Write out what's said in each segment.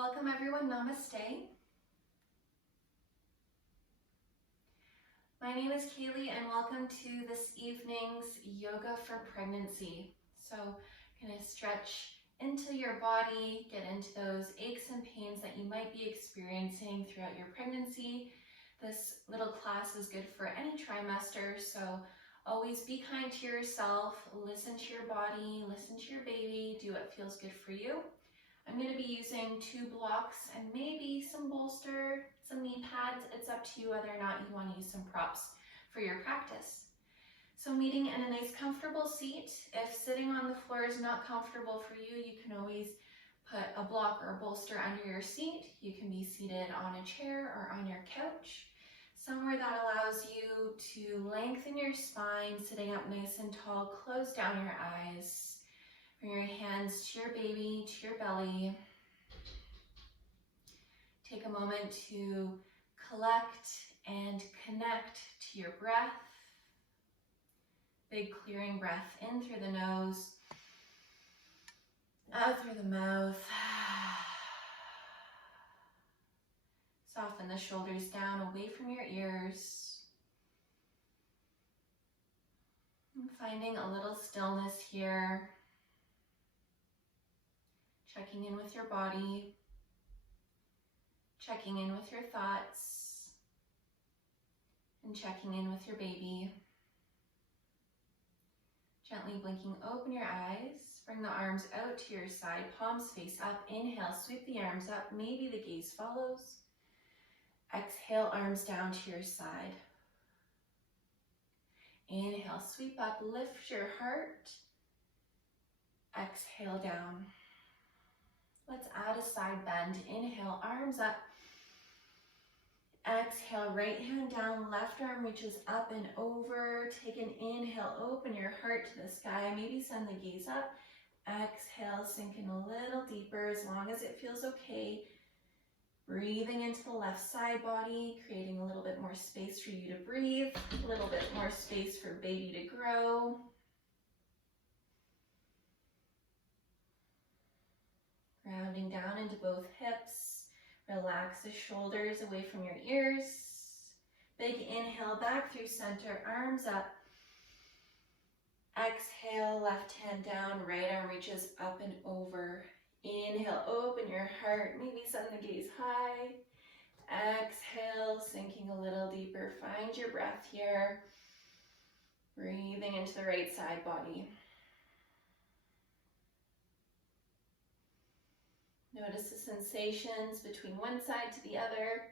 Welcome everyone, namaste. My name is Kaylee and welcome to this evening's yoga for pregnancy. So you're going to stretch into your body, get into those aches and pains that you might be experiencing throughout your pregnancy. This little class is good for any trimester, so always be kind to yourself, listen to your body, listen to your baby, do what feels good for you. I'm going to be using 2 blocks and maybe some bolster, some knee pads. It's up to you whether or not you want to use some props for your practice. So meeting in a nice comfortable seat. If sitting on the floor is not comfortable for you, you can always put a block or a bolster under your seat. You can be seated on a chair or on your couch. Somewhere that allows you to lengthen your spine, sitting up nice and tall. Close down your eyes. Bring your hands to your baby, to your belly. Take a moment to collect and connect to your breath. Big clearing breath in through the nose, out through the mouth. Soften the shoulders down away from your ears. And finding a little stillness here. Checking in with your body, checking in with your thoughts, and checking in with your baby. Gently blinking open your eyes, bring the arms out to your side, palms face up. Inhale, sweep the arms up, maybe the gaze follows. Exhale, arms down to your side. Inhale, sweep up, lift your heart. Exhale, down. Let's add a side bend. Inhale, arms up. Exhale, right hand down, left arm reaches up and over. Take an inhale, open your heart to the sky. Maybe send the gaze up. Exhale, sink in a little deeper as long as it feels okay. Breathing into the left side body, creating a little bit more space for you to breathe, a little bit more space for baby to grow. Rounding down into both hips. Relax the shoulders away from your ears. Big inhale back through center, arms up. Exhale, left hand down, right arm reaches up and over. Inhale, open your heart, maybe send the gaze high. Exhale, sinking a little deeper. Find your breath here. Breathing into the right side body. Notice the sensations between one side to the other.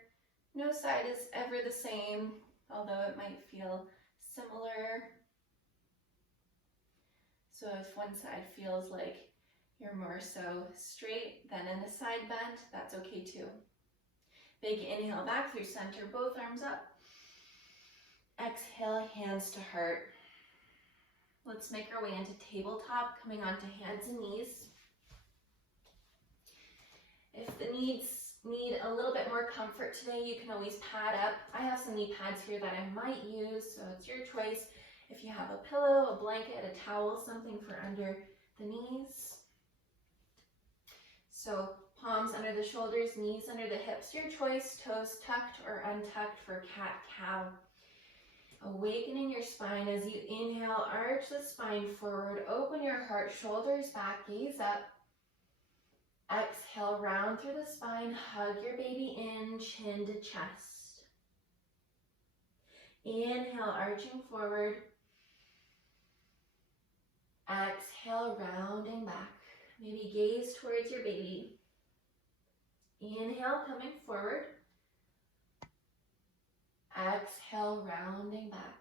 No side is ever the same, although it might feel similar. So if one side feels like you're more so straight than in a side bend, that's okay too. Big inhale back through center, both arms up. Exhale, hands to heart. Let's make our way into tabletop, coming onto hands and knees. If the knees need a little bit more comfort today, you can always pad up. I have some knee pads here that I might use, so it's your choice. If you have a pillow, a blanket, a towel, something for under the knees. So palms under the shoulders, knees under the hips, your choice. Toes tucked or untucked for cat-cow. Awakening your spine as you inhale, arch the spine forward, open your heart, shoulders back, gaze up. Exhale, round through the spine, hug your baby in, chin to chest. Inhale, arching forward. Exhale, rounding back. Maybe gaze towards your baby. Inhale, coming forward. Exhale, rounding back.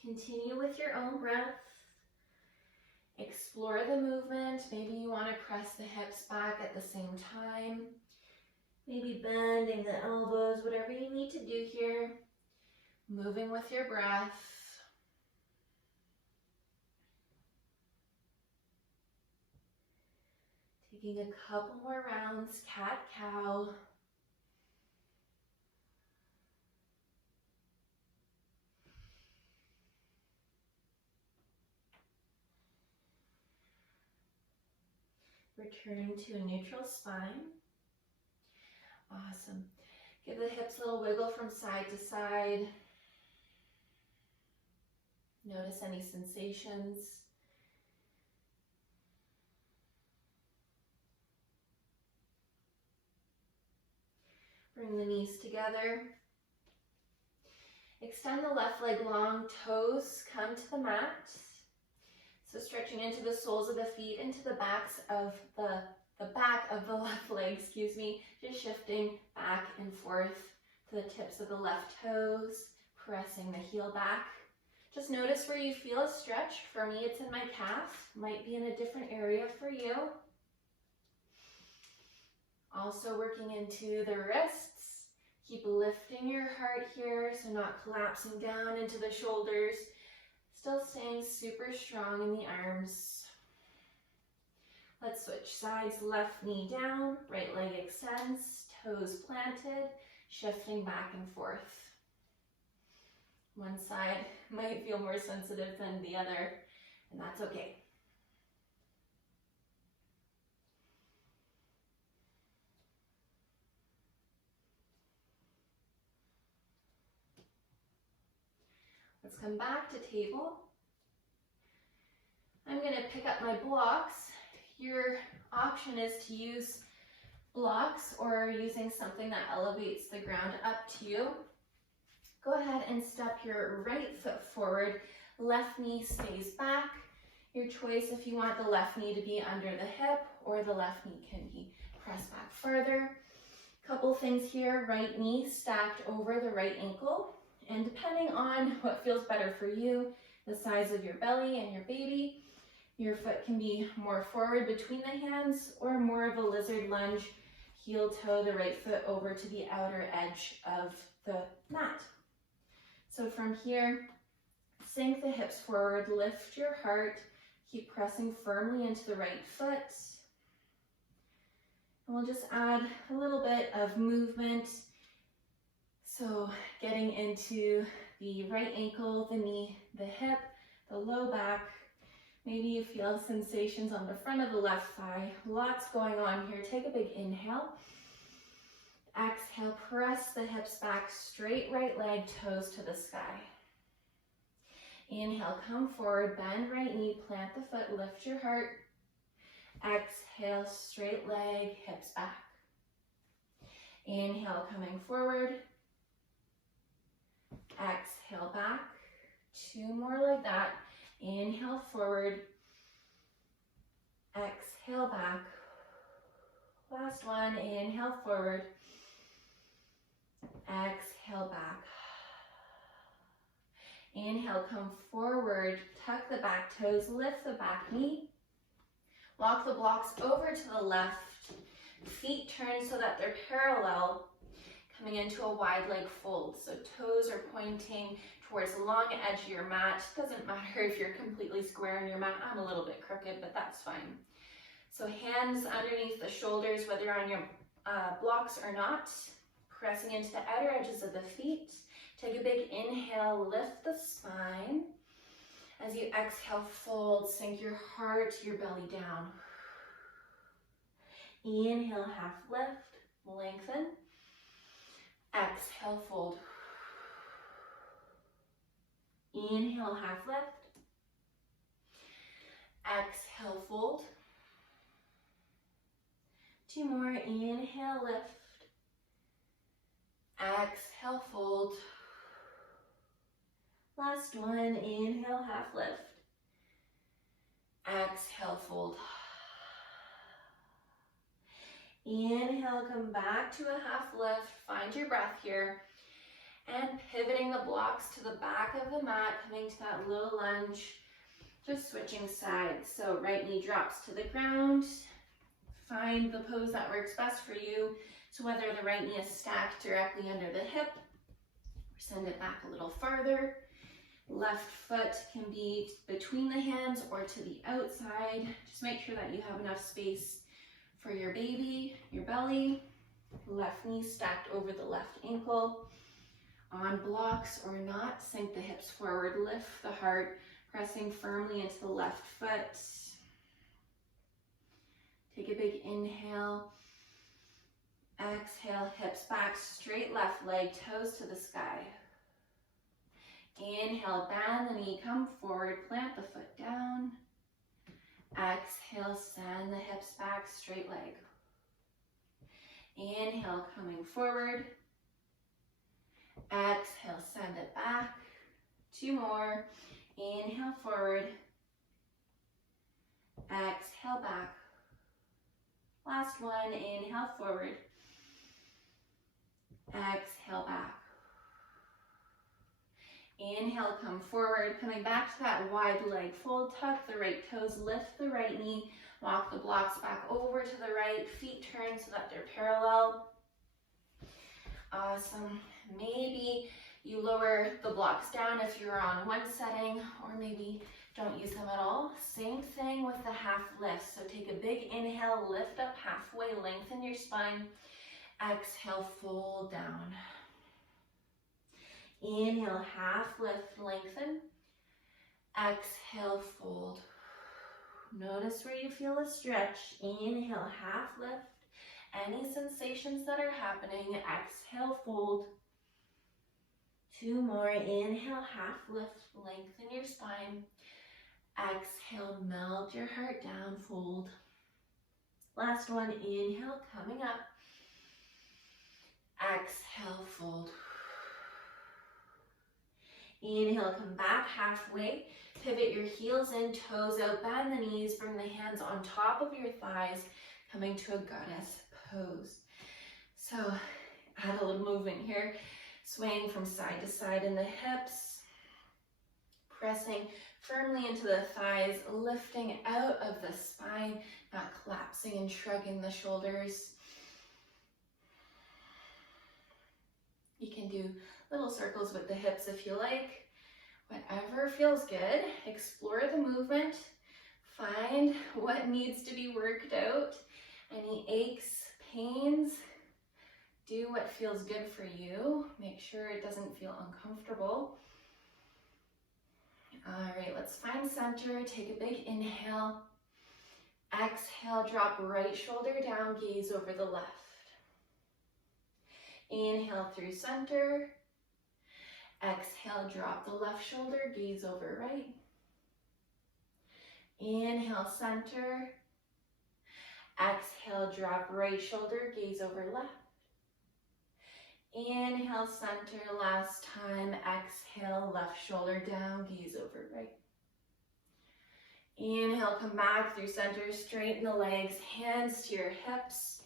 Continue with your own breath. Explore the movement. Maybe you want to press the hips back at the same time. Maybe bending the elbows, whatever you need to do here. Moving with your breath. Taking a couple more rounds, cat-cow. Returning to a neutral spine. Awesome. Give the hips a little wiggle from side to side. Notice any sensations. Bring the knees together. Extend the left leg long, toes come to the mat. So stretching into the soles of the feet, into the backs of the back of the left leg, excuse me, just shifting back and forth to the tips of the left toes, pressing the heel back. Just notice where you feel a stretch. For me, it's in my calf. Might be in a different area for you. Also working into the wrists. Keep lifting your heart here, so not collapsing down into the shoulders. Still staying super strong in the arms. Let's switch sides. Left knee down, right leg extends, toes planted, shifting back and forth. One side might feel more sensitive than the other, and that's okay. Let's come back to table. I'm going to pick up my blocks. Your option is to use blocks or using something that elevates the ground, up to you. Go ahead and step your right foot forward. Left knee stays back. Your choice if you want the left knee to be under the hip or the left knee can be pressed back further. Couple things here, right knee stacked over the right ankle. And depending on what feels better for you, the size of your belly and your baby, your foot can be more forward between the hands or more of a lizard lunge, heel toe the right foot over to the outer edge of the mat. So from here, sink the hips forward, lift your heart, keep pressing firmly into the right foot. And we'll just add a little bit of movement. So getting into the right ankle, the knee, the hip, the low back. Maybe you feel sensations on the front of the left thigh. Lots going on here. Take a big inhale. Exhale, press the hips back, straight right leg, toes to the sky. Inhale, come forward, bend right knee, plant the foot, lift your heart. Exhale, straight leg, hips back. Inhale, coming forward. Exhale, back. Two more like that. Inhale, forward. Exhale, back. Last one, inhale, forward. Exhale, back. Inhale, come forward, tuck the back toes, lift the back knee. Walk the blocks over to the left. Feet turn so that they're parallel, coming into a wide leg fold. So toes are pointing towards the long edge of your mat. Doesn't matter if you're completely square in your mat. I'm a little bit crooked, but that's fine. So hands underneath the shoulders, whether you're on your blocks or not. Pressing into the outer edges of the feet. Take a big inhale, lift the spine. As you exhale, fold, sink your heart, your belly down. Inhale, half lift, lengthen. Exhale, fold. Inhale, half lift. Exhale, fold. Two more, inhale, lift. Exhale, fold. Last one, inhale, half lift. Exhale, fold. Inhale, come back to a half lift. Find your breath here. And pivoting the blocks to the back of the mat, coming to that low lunge. Just switching sides. So right knee drops to the ground. Find the pose that works best for you. So whether the right knee is stacked directly under the hip, or send it back a little farther. Left foot can be between the hands or to the outside. Just make sure that you have enough space for your baby, your belly. Left knee stacked over the left ankle. On blocks or not, sink the hips forward, lift the heart, pressing firmly into the left foot. Take a big inhale. Exhale, hips back, straight left leg, toes to the sky. Inhale, bend the knee, come forward, plant the foot down. Exhale, send the hips back, straight leg. Inhale, coming forward. Exhale, send it back. 2 more. Inhale, forward. Exhale, back. Last one, inhale, forward. Exhale, back. Inhale, come forward, coming back to that wide leg fold, tuck the right toes, lift the right knee, walk the blocks back over to the right, feet turn so that they're parallel. Awesome. Maybe you lower the blocks down if you're on one setting, or maybe don't use them at all. Same thing with the half lift. So take a big inhale, lift up halfway, lengthen your spine. Exhale, fold down. Inhale, half lift, lengthen. Exhale, fold. Notice where you feel a stretch. Inhale, half lift. Any sensations that are happening, exhale, fold. 2 more. Inhale, half lift, lengthen your spine. Exhale, melt your heart down, fold. Last one, inhale, coming up. Exhale, fold. Inhale, come back halfway. Pivot your heels in, toes out, bend the knees, bring the hands on top of your thighs, coming to a goddess pose. So add a little movement here, swaying from side to side in the hips, pressing firmly into the thighs, lifting out of the spine, not collapsing and shrugging the shoulders. You can do little circles with the hips if you like. Whatever feels good. Explore the movement. Find what needs to be worked out. Any aches, pains. Do what feels good for you. Make sure it doesn't feel uncomfortable. All right, let's find center. Take a big inhale. Exhale, drop right shoulder down, gaze over the left. Inhale through center. Exhale, drop the left shoulder, gaze over right. Inhale, center. Exhale, drop right shoulder, gaze over left. Inhale, center, last time. Exhale, left shoulder down, gaze over right. Inhale, come back through center, straighten the legs, hands to your hips.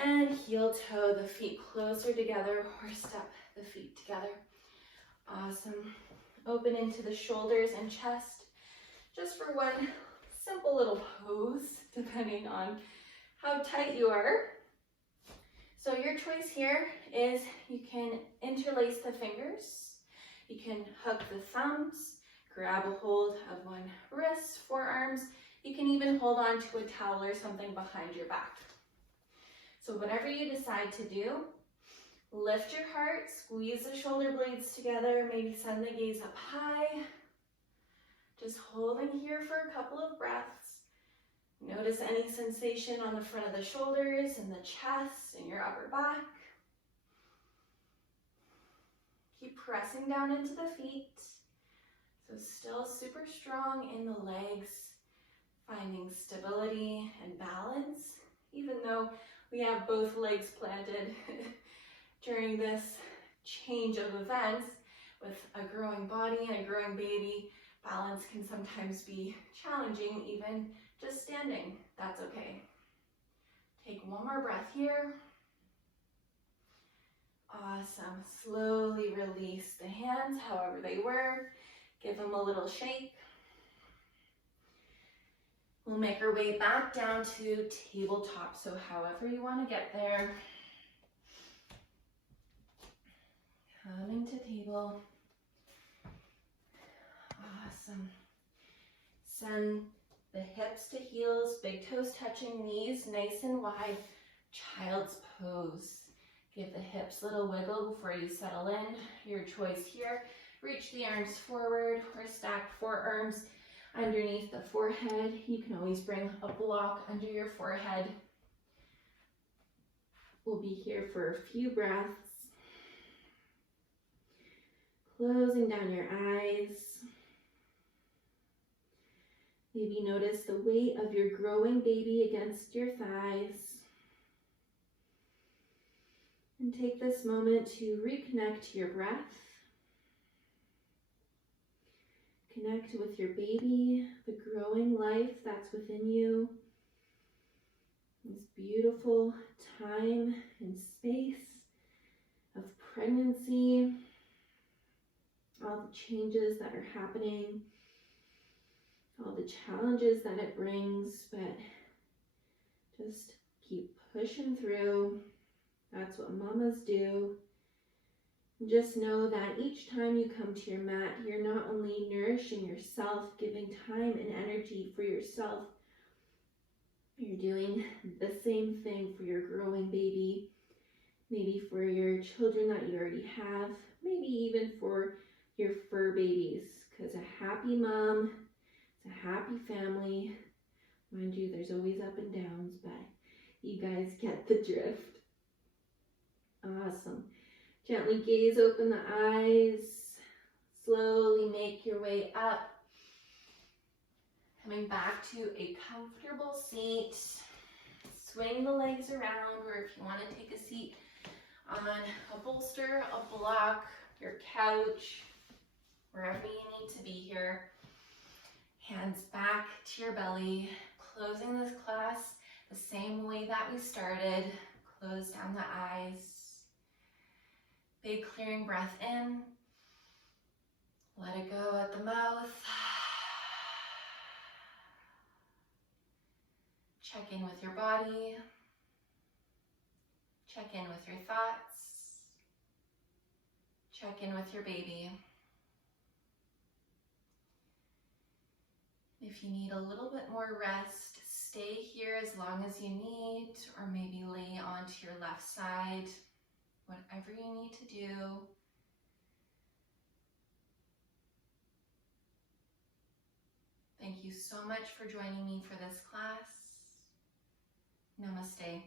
And heel toe the feet closer together, or step the feet together. Awesome. Open into the shoulders and chest, just for one simple little pose, depending on how tight you are. So your choice here is you can interlace the fingers, you can hug the thumbs, grab a hold of one wrist, forearms, you can even hold on to a towel or something behind your back. So whatever you decide to do, lift your heart, squeeze the shoulder blades together, maybe send the gaze up high. Just holding here for a couple of breaths. Notice any sensation on the front of the shoulders, in the chest, in your upper back. Keep pressing down into the feet. So still super strong in the legs, finding stability and balance, even though we have both legs planted during this change of events. With a growing body and a growing baby, balance can sometimes be challenging, even just standing. That's okay. Take one more breath here. Awesome. Slowly release the hands, however they were. Give them a little shake. We'll make our way back down to tabletop, so however you want to get there. Coming to table. Awesome. Send the hips to heels, big toes touching, knees nice and wide. Child's pose. Give the hips a little wiggle before you settle in. Your choice here. Reach the arms forward or stack forearms underneath the forehead. You can always bring a block under your forehead. We'll be here for a few breaths. Closing down your eyes. Maybe notice the weight of your growing baby against your thighs. And take this moment to reconnect to your breath. Connect with your baby, the growing life that's within you. This beautiful time and space of pregnancy. All the changes that are happening. All the challenges that it brings, but just keep pushing through. That's what mamas do. Just know that each time you come to your mat, you're not only nourishing yourself, giving time and energy for yourself, you're doing the same thing for your growing baby, maybe for your children that you already have, maybe even for your fur babies, because a happy mom, it's a happy family. Mind you, there's always up and downs, but you guys get the drift. Awesome. Gently gaze open the eyes. Slowly make your way up. Coming back to a comfortable seat. Swing the legs around, or if you want to take a seat on a bolster, a block, your couch, wherever you need to be here. Hands back to your belly. Closing this class the same way that we started. Close down the eyes. Big clearing breath in. Let it go at the mouth. Check in with your body. Check in with your thoughts. Check in with your baby. If you need a little bit more rest, stay here as long as you need, or maybe lay onto your left side. Whatever you need to do. Thank you so much for joining me for this class. Namaste.